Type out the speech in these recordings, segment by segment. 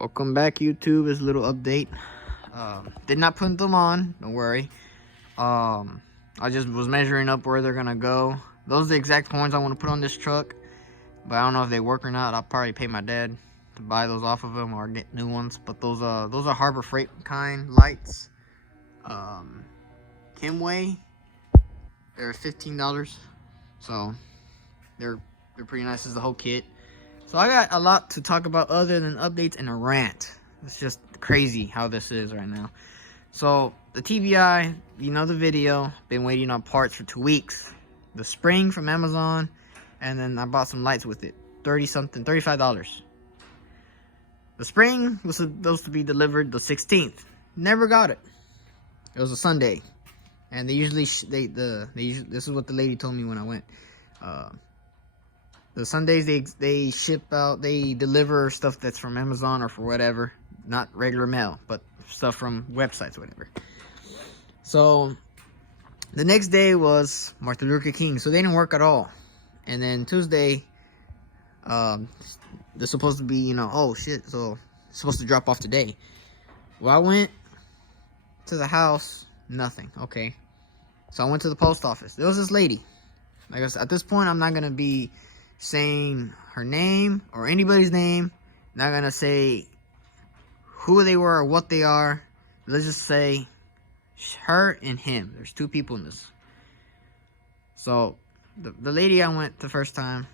Welcome back, YouTube. This little update. Did not put them on, don't worry. I just was measuring up where they're gonna go. Those are the exact points I want to put on this truck, but I don't know if they work or not. I'll probably pay my dad to buy those off of him or get new ones. But those are Harbor Freight kind lights. Kimway, they're $15, so they're pretty nice as the whole kit. So I got a lot to talk about other than updates and a rant. It's just crazy how this is right now. So the TBI, you know the video, been waiting on parts for 2 weeks. The spring from Amazon, and then I bought some lights with it. $35. The spring was supposed to be delivered the 16th. Never got it. It was a Sunday. And they usually, this is what the lady told me when I went. The Sundays they ship out, they deliver stuff that's from Amazon or for whatever, not regular mail, but stuff from websites or whatever. So the next day was Martin Luther King, so they didn't work at all. And then Tuesday, they're supposed to be, you know, oh shit, so it's supposed to drop off today. Well, I went to the house, nothing. Okay, so I went to the post office. There was this lady. Like I said, at this point, I'm not gonna be saying her name or anybody's name. Not gonna say who they were or what they are. Let's just say her and him. There's two people in this. So the lady I went the first time,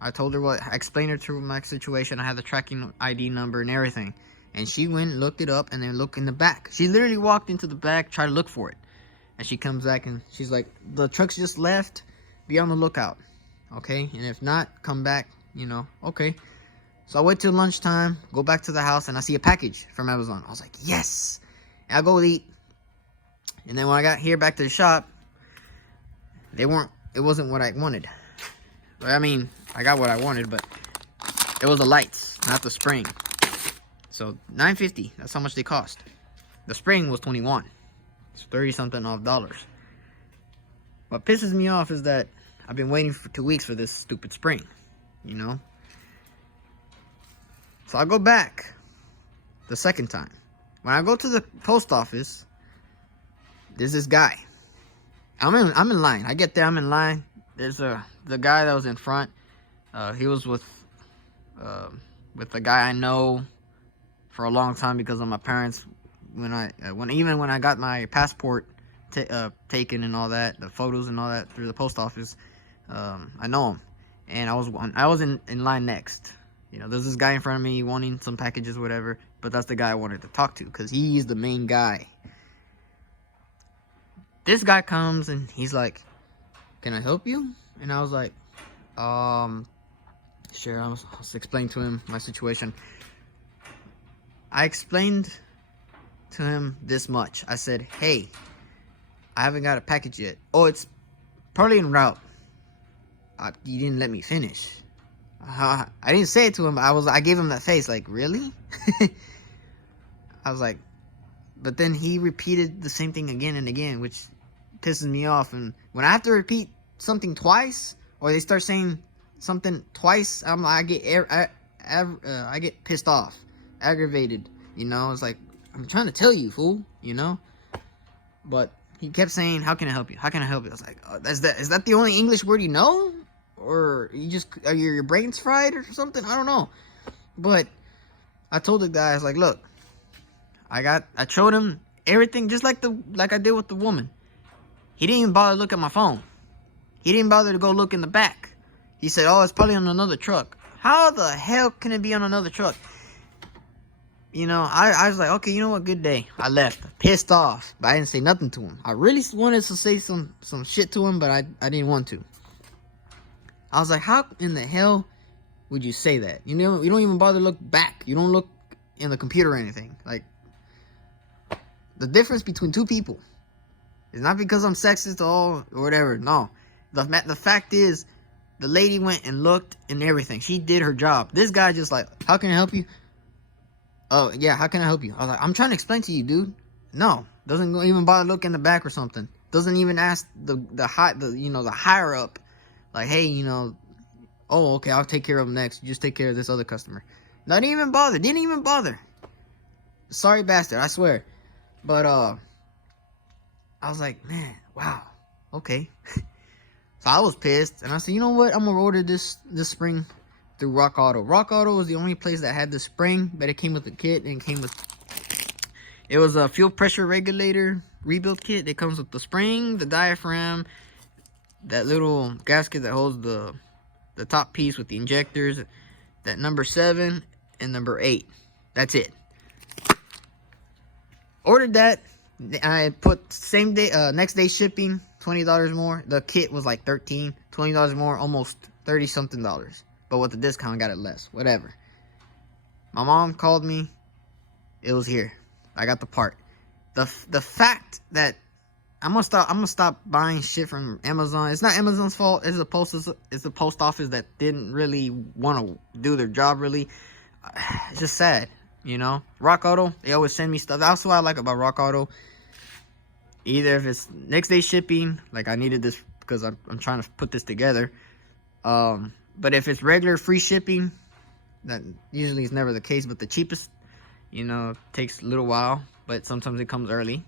I told her I explained her to my situation. I had the tracking ID number and everything, and she went and looked it up and then looked in the back. She literally walked into the back, tried to look for it, and she comes back and she's like, the truck's just left, be on the lookout. Okay, and if not, come back, you know. Okay, so I wait till lunchtime, go back to the house, and I see a package from Amazon. I was like, yes. And I go eat, and then when I got here back to the shop, it wasn't what I wanted. But I mean, I got what I wanted, but it was the lights, not the spring. So $9.50, that's how much they cost. The spring was $21. It's 30 something off dollars. What pisses me off is that I've been waiting for 2 weeks for this stupid spring, you know? So I go back the second time. When I go to the post office, there's this guy. I'm in line. I get there, I'm in line. There's the guy that was in front. He was with the guy I know for a long time because of my parents. When I got my passport taken and all that, the photos and all that through the post office, I know him, and I was in line next. You know, there's this guy in front of me wanting some packages, whatever, but that's the guy I wanted to talk to because he's the main guy. This guy comes and he's like, "Can I help you?" And I was like, sure. I was explaining to him my situation. I explained to him this much. I said, "Hey, I haven't got a package yet. Oh, it's probably en route." You didn't let me finish. I didn't say it to him. I gave him that face, like, really? I was like, but then he repeated the same thing again and again, which pisses me off. And when I have to repeat something twice, or they start saying something twice, I get pissed off, aggravated. You know, it's like, I'm trying to tell you, fool. You know, but he kept saying, "How can I help you? How can I help you?" I was like, is that the only English word you know? Or you just, are your brains fried or something? I don't know. But I told the guy, I was like, look, I showed him everything just like I did with the woman. He didn't even bother to look at my phone. He didn't bother to go look in the back. He said, "Oh, it's probably on another truck." How the hell can it be on another truck? You know, I was like, okay, you know what, good day. I left, pissed off, but I didn't say nothing to him. I really wanted to say some shit to him, but I didn't want to. I was like, how in the hell would you say that? You know, you don't even bother to look back. You don't look in the computer or anything. Like, the difference between two people is not because I'm sexist or whatever. No, the fact is, the lady went and looked and everything. She did her job. This guy just like, "How can I help you?" "Oh yeah, how can I help you?" I was like, "I'm trying to explain to you, dude." No, doesn't even bother to look in the back or something. Doesn't even ask the higher up. Like, "Hey, you know, oh, okay, I'll take care of them next. You just take care of this other customer." Not even bother. Didn't even bother. Sorry bastard, I swear. But I was like, man, wow, okay. So I was pissed, and I said, you know what? I'm gonna order this spring through Rock Auto. Rock Auto was the only place that had the spring, but it came with the kit, and it was a fuel pressure regulator rebuild kit. It comes with the spring, the diaphragm, that little gasket that holds the top piece with the injectors, that number 7 and number 8. That's it. Ordered that. I put same day, next day shipping, $20 more. The kit was like $20 more, almost $30 something. But with the discount, I got it less. Whatever. My mom called me. It was here. I got the part. The fact that I'm gonna stop buying shit from Amazon. It's not Amazon's fault. It's the post office that didn't really want to do their job. Really, it's just sad. You know, Rock Auto, they always send me stuff. That's what I like about Rock Auto. Either if it's next day shipping, like I needed this because I'm trying to put this together. But if it's regular free shipping, that usually is never the case. But the cheapest, you know, takes a little while, but sometimes it comes early.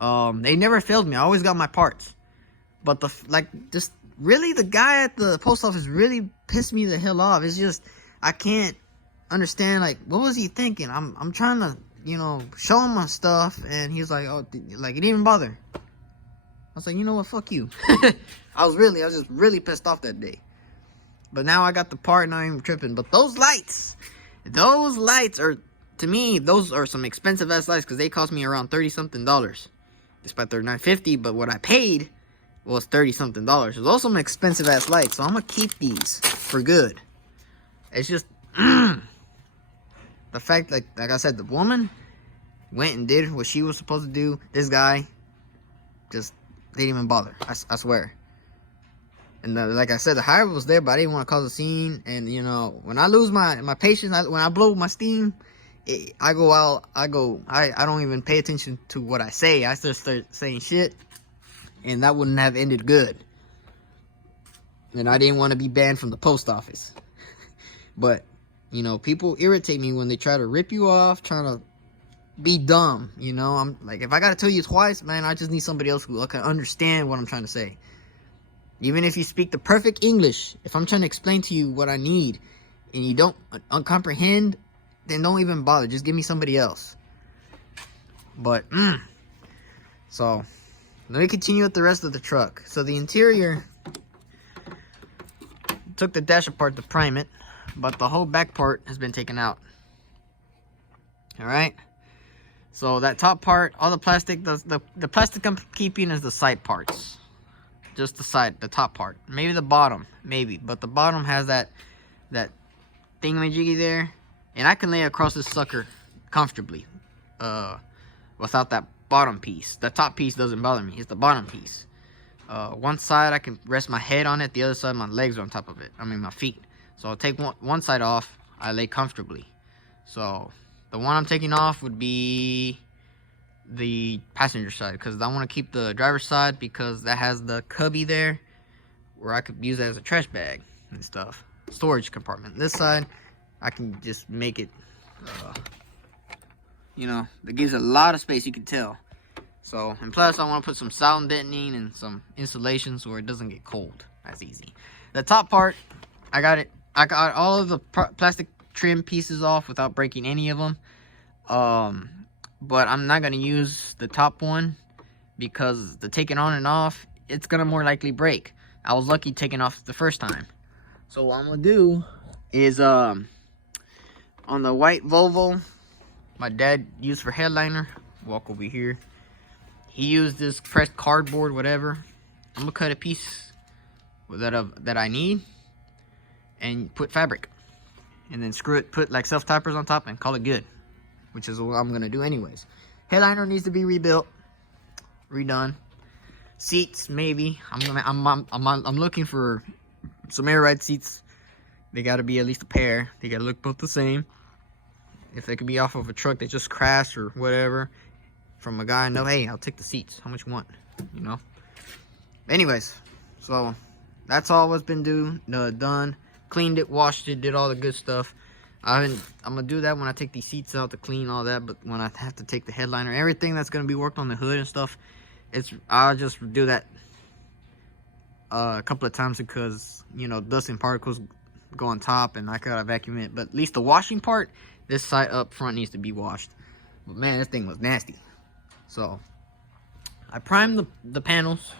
They never failed me. I always got my parts. But the guy at the post office really pissed me the hell off. It's just, I can't understand, like, what was he thinking? I'm trying to, you know, show him my stuff, and he's like, oh, like, he didn't even bother. I was like, you know what, fuck you. I was just really pissed off that day. But now I got the part, and I'm even tripping. But those lights are, to me, those are some expensive ass lights, because they cost me around $30 something. Despite they're $9.50, but what I paid was $30 something. There's also some expensive ass lights, so I'm gonna keep these for good. It's just the fact, like I said, the woman went and did what she was supposed to do. This guy just didn't even bother. I swear. And like I said, the highway was there, but I didn't want to cause a scene. And you know, when I lose my patience, when I blow my steam, I don't even pay attention to what I say. I just start saying shit, and that wouldn't have ended good. And I didn't want to be banned from the post office. But you know, people irritate me when they try to rip you off, trying to be dumb. You know, I'm like, if I gotta tell you twice, man, I just need somebody else who can understand what I'm trying to say. Even if you speak the perfect English, if I'm trying to explain to you what I need, and you don't comprehend, then don't even bother. Just give me somebody else. But so let me continue with the rest of the truck. So the interior, took the dash apart to prime it, but the whole back part has been taken out. Alright, so that top part, all the plastic, the plastic I'm keeping is the side parts. Just the side, the top part. Maybe the bottom, maybe, but the bottom has that thingamajiggy there, and I can lay across this sucker comfortably without that bottom piece. The top piece doesn't bother me, it's the bottom piece. One side I can rest my head on it, the other side my legs are on top of it, I mean my feet. So I'll take one side off, I lay comfortably. So the one I'm taking off would be the passenger side, because I want to keep the driver's side because that has the cubby there where I could use that as a trash bag and stuff, storage compartment. This side I can just make it you know, that gives a lot of space, you can tell. So, and plus I want to put some sound deadening and some insulation so it doesn't get cold. That's easy. The top part, I got all of the plastic trim pieces off without breaking any of them. But I'm not going to use the top one because the taking on and off, it's going to more likely break. I was lucky taking off the first time. So what I'm going to do is, on the white Volvo my dad used for headliner, walk over here, he used this pressed cardboard, whatever. I'm going to cut a piece that I need and put fabric. And then screw it, put like self-tappers on top and call it good. Which is what I'm gonna do anyways. Headliner needs to be rebuilt, redone. Seats maybe. I'm looking for some air ride seats. They gotta be at least a pair. They gotta look both the same. If they could be off of a truck that just crashed or whatever, from a guy I know, hey, I'll take the seats. How much you want? You know. Anyways, so that's all what's been done. Cleaned it, washed it, did all the good stuff. I'm gonna do that when I take these seats out to clean all that. But when I have to take the headliner, everything that's gonna be worked on the hood and stuff, I'll just do that a couple of times because, you know, dust and particles go on top and I gotta vacuum it. But at least the washing part, this side up front needs to be washed. But man, this thing was nasty. So I primed the panels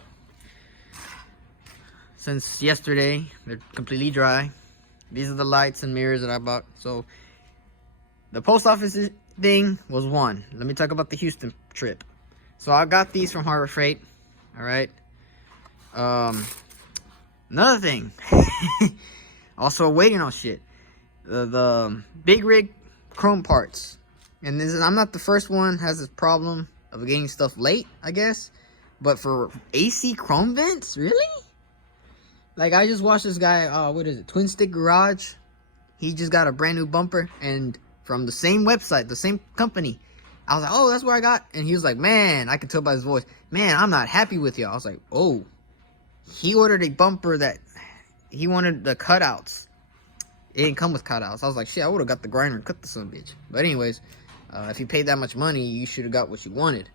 since yesterday. They're completely dry. These are the lights and mirrors that I bought. So the post office thing was one. Let me talk about the Houston trip. So I got these from Harbor Freight. All right. Another thing. Also waiting on shit. The big rig chrome parts. And I'm not the first one has this problem of getting stuff late, I guess. But for AC chrome vents, really? Like, I just watched this guy, what is it, Twin Stick Garage. He just got a brand new bumper, and from the same website, the same company. I was like, oh, that's where I got. And he was like, man, I could tell by his voice, man, I'm not happy with you. I was like, oh. He ordered a bumper that he wanted the cutouts. It didn't come with cutouts. I was like, shit, I would have got the grinder and cut the son of a bitch. But anyways, if you paid that much money, you should have got what you wanted.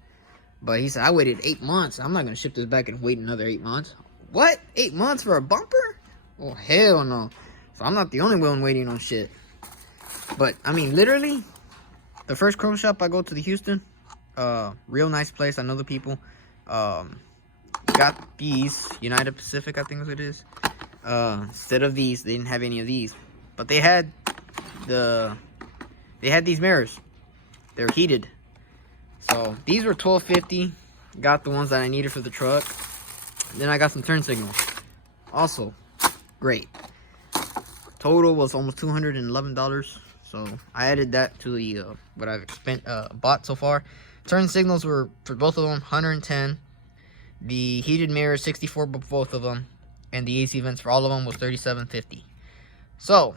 But he said, I waited 8 months. I'm not going to ship this back and wait another 8 months. What? 8 months for a bumper? Oh, hell no. So I'm not the only one waiting on shit. But, I mean, literally, the first chrome shop I go to the Houston, real nice place. I know the people. Got these, United Pacific, I think is what it is. Instead of these, they didn't have any of these. But they had these mirrors. They're heated. So, these were $12.50. Got the ones that I needed for the truck. Then I got some turn signals. Also, great. Total was almost $211. So I added that to the what I've bought so far. Turn signals were for both of them 110. The heated mirror 64 for both of them, and the AC vents for all of them was $37.50. So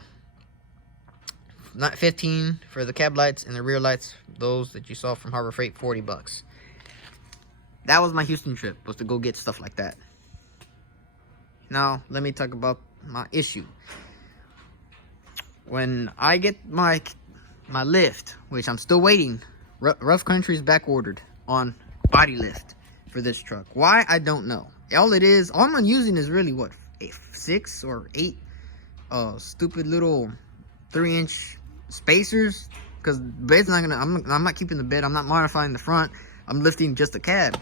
not 15 for the cab lights and the rear lights. Those that you saw from Harbor Freight, $40. That was my Houston trip, was to go get stuff like that. Now, let me talk about my issue. When I get my lift, which I'm still waiting, Rough Country's back ordered on body lift for this truck. Why? I don't know. All I'm using is really what, 6 or 8 stupid little 3-inch spacers. Because bed's not gonna. I'm not keeping the bed. I'm not modifying the front. I'm lifting just the cab.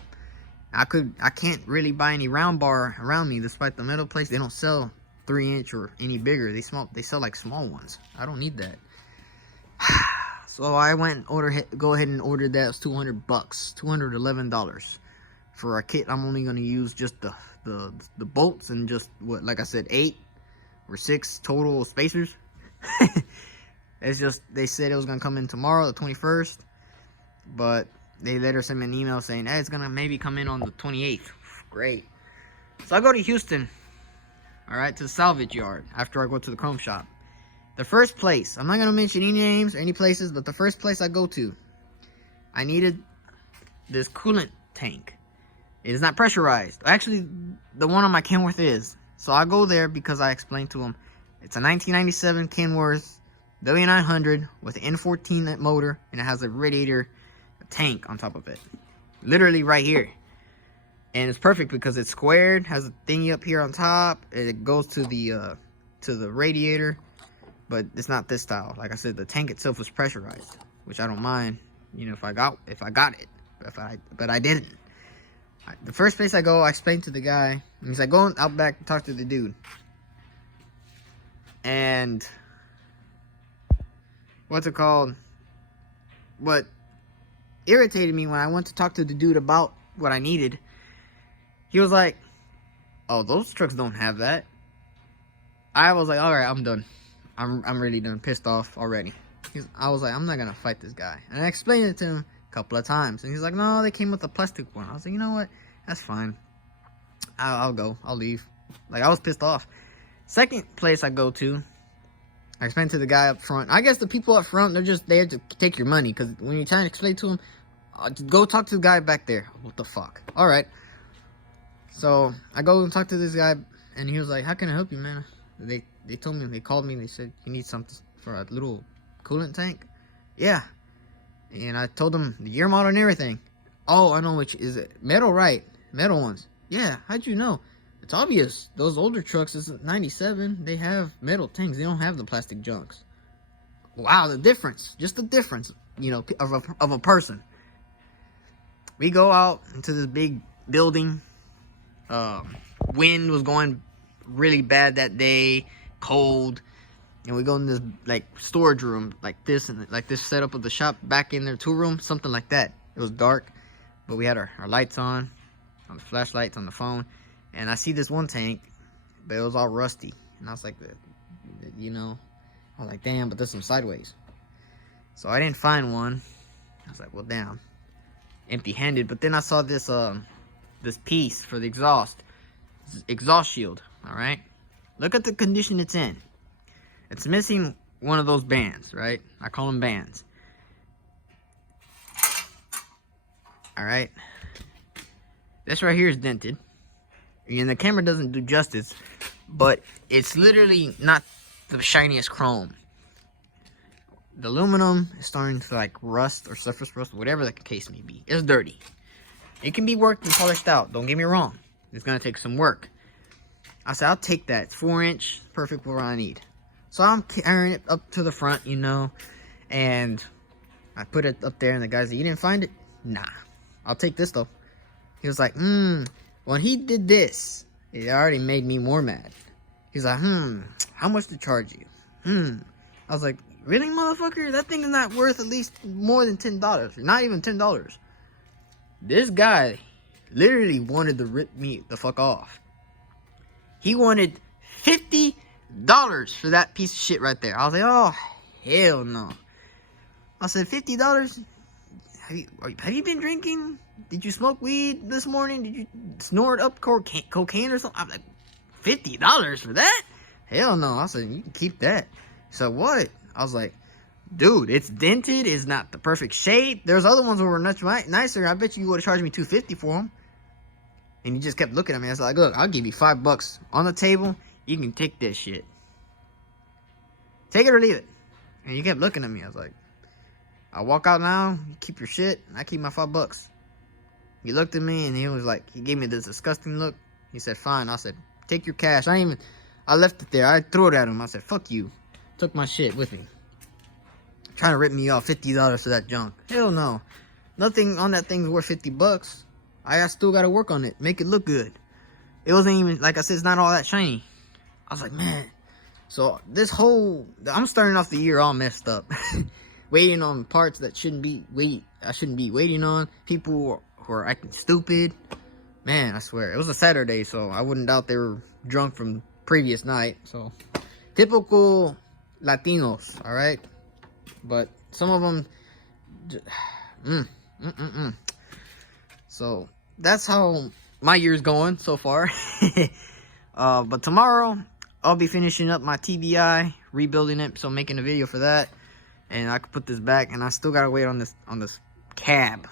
I can't really buy any round bar around me, despite the metal place. They don't sell 3-inch or any bigger. They sell like small ones. I don't need that. So I went and go ahead and ordered that. It was $200, $211 for a kit. I'm only gonna use just the bolts and just what, like I said, 8 or 6 total spacers. It's just they said it was gonna come in tomorrow, the 21st, but they later sent me an email saying, hey, it's gonna maybe come in on the 28th. Great. So I go to Houston, all right, to the salvage yard after I go to the chrome shop. The first place, I'm not gonna mention any names or any places, but the first place I go to, I needed this coolant tank. It is not pressurized. Actually, the one on my Kenworth is. So I go there because I explained to them, it's a 1997 Kenworth W900 with an N14 motor, and it has a radiator tank on top of it, literally right here. And it's perfect because it's squared, has a thingy up here on top, and it goes to the radiator, but it's not this style. Like I said, the tank itself was pressurized, which I don't mind, you know, if I got it, but I didn't. The first place I go, I explained to the guy, and he's like, go out back and talk to the dude. And what's it called? What irritated me when I went to talk to the dude about what I needed, he was like, oh, those trucks don't have that. I was like, all right, I'm done. I'm really done, pissed off already. I was like, I'm not gonna fight this guy. And I explained it to him a couple of times, and he's like, no, they came with a plastic one. I was like, you know what, that's fine. I'll go, I'll leave. Like, I was pissed off. Second place I go to, I explained to the guy up front. I guess the people up front, they're just there to take your money. Because when you're trying to explain to them, go talk to the guy back there. What the fuck? Alright. So, I go and talk to this guy. And he was like, how can I help you, man? They told me, they called me. They said, you need something for a little coolant tank? Yeah. And I told them the year model and everything. Oh, I know which is it. Metal, right? Metal ones. Yeah, how'd you know? It's obvious. Those older trucks, is 97, they have metal tanks. They don't have the plastic junks. Wow, the difference. Just the difference, you know, of a person. We go out into this big building. Wind was going really bad that day. Cold. And we go in this, like, storage room, like this, and like this setup of the shop back in their tool room, something like that. It was dark, but we had our lights on the flashlights on the phone, and I see this one tank, but it was all rusty, and I was like, you know, I was like, damn, but there's some sideways. So I didn't find one. I was like, well, damn, empty-handed. But then I saw this this piece for the exhaust shield. All right, look at the condition it's in. It's missing one of those bands, right? I call them bands. All right. This right here is dented. And the camera doesn't do justice, but it's literally not the shiniest chrome. The aluminum is starting to like rust or surface rust, whatever the case may be. It's dirty. It can be worked and polished out. Don't get me wrong. It's going to take some work. I said, I'll take that. It's 4-inch. Perfect for what I need. So I'm carrying it up to the front, you know, and I put it up there, and the guy said, you didn't find it? Nah. I'll take this, though. He was like, when he did this, it already made me more mad. He's like, how much to charge you? I was like, really, motherfucker? That thing is not worth at least more than $10. Not even $10. This guy literally wanted to rip me the fuck off. He wanted $50 for that piece of shit right there. I was like, oh, hell no. I said, $50? Have you been drinking? Did you smoke weed this morning? Did you snort up cocaine or something? I'm like, $50 for that? Hell no. I said, you can keep that. So what? I was like, dude, it's dented. It's not the perfect shape. There's other ones that were much nicer. I bet you would have charged me $250 for them. And he just kept looking at me. I was like, look, I'll give you $5 on the table. You can take this shit. Take it or leave it. And he kept looking at me. I was like, I walk out now. You keep your shit. And I keep my $5. He looked at me and he was like, he gave me this disgusting look. He said, fine. I said, take your cash. I left it there. I threw it at him. I said, fuck you. Took my shit with me. Trying to rip me off $50 for that junk. Hell no. Nothing on that thing's worth $50. I still got to work on it. Make it look good. It wasn't even, like I said, it's not all that shiny. I was like, man. So I'm starting off the year all messed up. Waiting on parts that I shouldn't be waiting on. People who are acting stupid. Man, I swear. It was a Saturday, so I wouldn't doubt they were drunk from previous night. So, typical Latinos, alright? But some of them, So, that's how my year's going so far. But tomorrow, I'll be finishing up my TBI, rebuilding it, so making a video for that. And I can put this back, and I still gotta wait on this cab.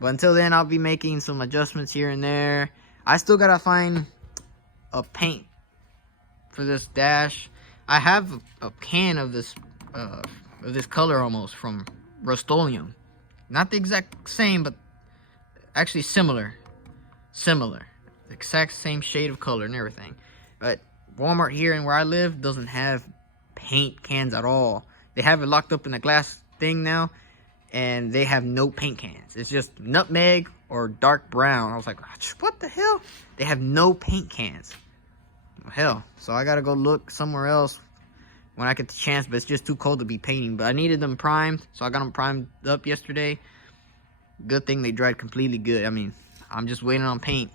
But until then, I'll be making some adjustments here and there. I still gotta find a paint for this dash. I have a can of this color almost from Rust-Oleum. Not the exact same, but actually similar. The exact same shade of color and everything. But Walmart here and where I live doesn't have paint cans at all. They have it locked up in a glass thing now, and they have no paint cans. It's just nutmeg or dark brown. I was like, what the hell? They have no paint cans. Well, hell, so I gotta go look somewhere else when I get the chance, but it's just too cold to be painting. But I needed them primed, so I got them primed up yesterday. Good thing they dried completely good. I mean, I'm just waiting on paint.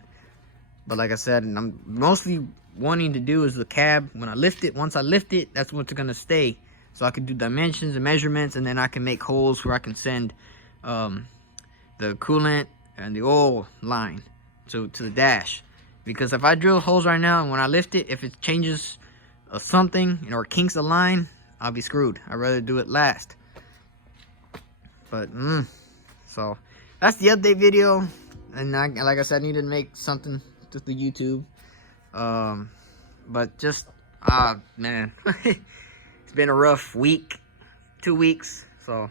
But like I said, I'm mostly wanting to do is the cab. When I lift it, once I lift it, that's what's gonna stay. So I can do dimensions and measurements, and then I can make holes where I can send the coolant and the oil line to the dash. Because if I drill holes right now and when I lift it, if it changes something or kinks a line, I'll be screwed. I'd rather do it last. But so that's the update video. And like I said, I needed to make something to the YouTube. But just man. It's been a rough week. 2 weeks. So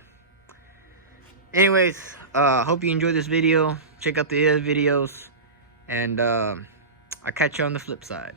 anyways, hope you enjoyed this video. Check out the other videos, and I'll catch you on the flip side.